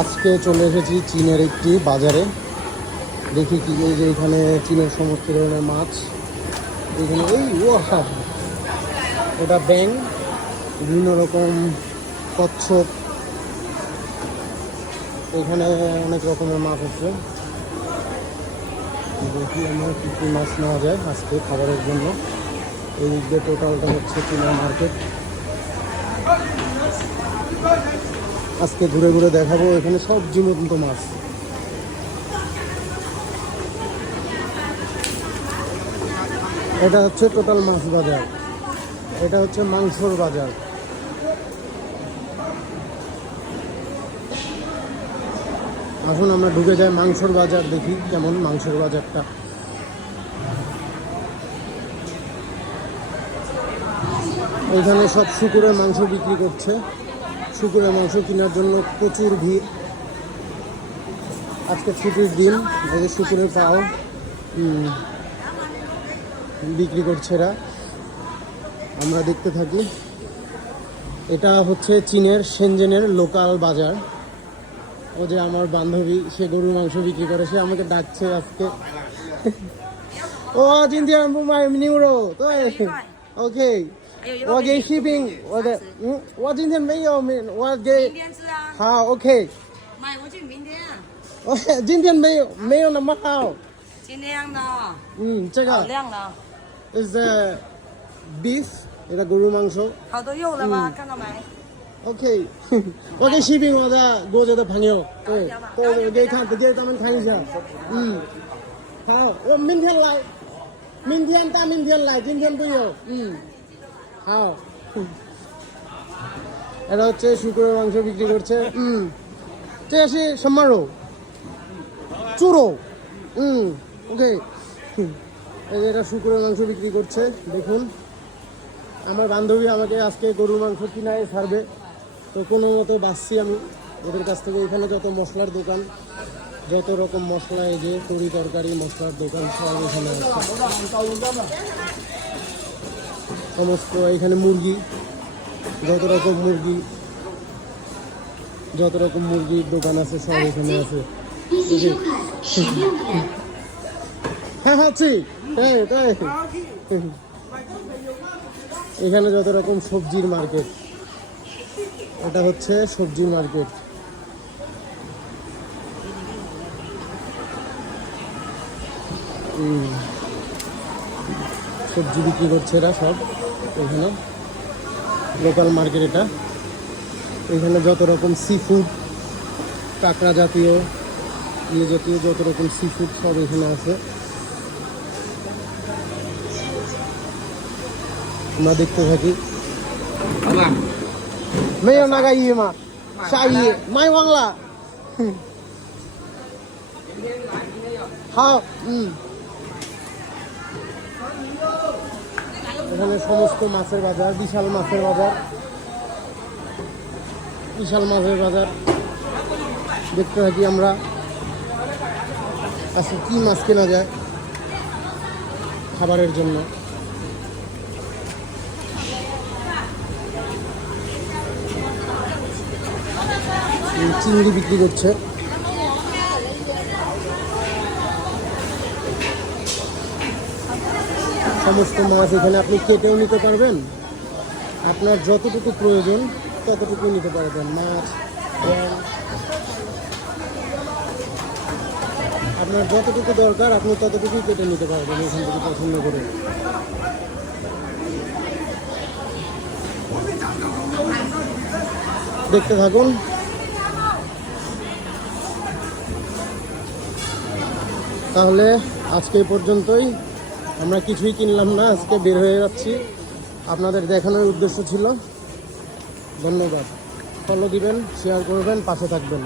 আজকে চলে এসেছি চীনের একটি বাজারে। দেখি কি এই যে এখানে চীনের সমস্ত ধরনের মাছ। এখানে এই এটা ব্যাং, বিভিন্ন রকম কচ্ছপ, এখানে অনেক রকমের মাছ আছে। দেখি আমরা কী কী মাছ নেওয়া যায় আজকে খাবারের জন্য। এই দিক দিয়ে টোটালটা হচ্ছে চীনের মার্কেট। আজকে ঘুরে ঘুরে দেখাবো এখানে সব জীবন্ত মাছ। এটা হচ্ছে টোটাল মাছ বাজার, এটা হচ্ছে মাংসর বাজার। এখন আমরা ঢুকে যাই মাংসর বাজার, দেখি কেমন মাংসের বাজারটা। এখানে সব শুকুরের মাংস বিক্রি করছে। শুকুরের মাংস কেনার জন্য প্রচুর ভিড়। আজকে ছুটির দিন, এই যে শুকুরের পাও বিক্রি করছে এরা, আমরা দেখতে থাকি। এটা হচ্ছে চীনের শেনজেনের লোকাল বাজার। ও যে আমার বান্ধবী, সে গরুর মাংস বিক্রি করে, সে আমাকে ডাকছে আজকে। ও জিনজিয়ান বুমাই নিউরো তো ওকে 我给 shipping 我的我今天没有我给好 OK 买回去明天我今天没有那么好尽量的这个好亮的 is the beef এটা গরুর মাংস好多肉了吗看到没 OK 我给 shipping 我的国家的朋友对我给看给他们看一下好我明天来明天大明天来今天不有好এটা হচ্ছে শুকুরের মাংস বিক্রি করছে这是什么肉猪肉ওকে এই যে এটা শুকুরের মাংস বিক্রি করছে। দেখুন আমার বান্ধবী আমাকে আজকে গরুর মাংস কিনায় ছাড়বে, তো কোনো মতো বাঁচছি আমি ওদের কাছ থেকে। এখানে যত মশলার দোকান, যত রকম মশলা, এই যে তরি তরকারি মশলার দোকান সব এখানে আছে। সমস্ত এখানে মুরগি, যত রকম মুরগির দোকান আছে সব এখানে আছে। হ্যাঁ এখানে যত রকম সবজির মার্কেট, এটা হচ্ছে সবজির মার্কেট। সবজি বিক্রি করছে এরা সব এখানে, লোকাল মার্কেট এটা। এখানে যত রকম সি ফুড, কাঁকড়া জাতীয়, ইয়ে জাতীয় যত রকম সি ফুড সব এখানে আছে। আমরা দেখতে থাকি। মেয় নাগা ইয়ে মা শাহি মাই বাংলা হ্যাঁ এখানে সমস্ত মাছের বাজার, বিশাল মাছের বাজার দেখতে থাকি আমরা। আজকে কি মাছ কেনা যায় খাবারের জন্য। চিংড়ি বিক্রি করছে। সমস্ত মাছ এখানে আপনি কেটেও নিতে পারবেন, আপনার যতটুকু প্রয়োজন ততটুকু নিতে পারবেন। মাছ আপনার যতটুকু দরকার আপনি ততটুকুই কেটে নিতে পারবেন এখান থেকে পছন্দ করে। দেখতে থাকুন। তাহলে আজকে এই পর্যন্তই, আমরা কিছুই কিনলাম না, আজকে বের হয়ে যাচ্ছি। আপনাদের দেখানোর উদ্দেশ্য ছিল। ধন্যবাদ। ফলো দিবেন, শেয়ার করবেন, পাশে থাকবেন।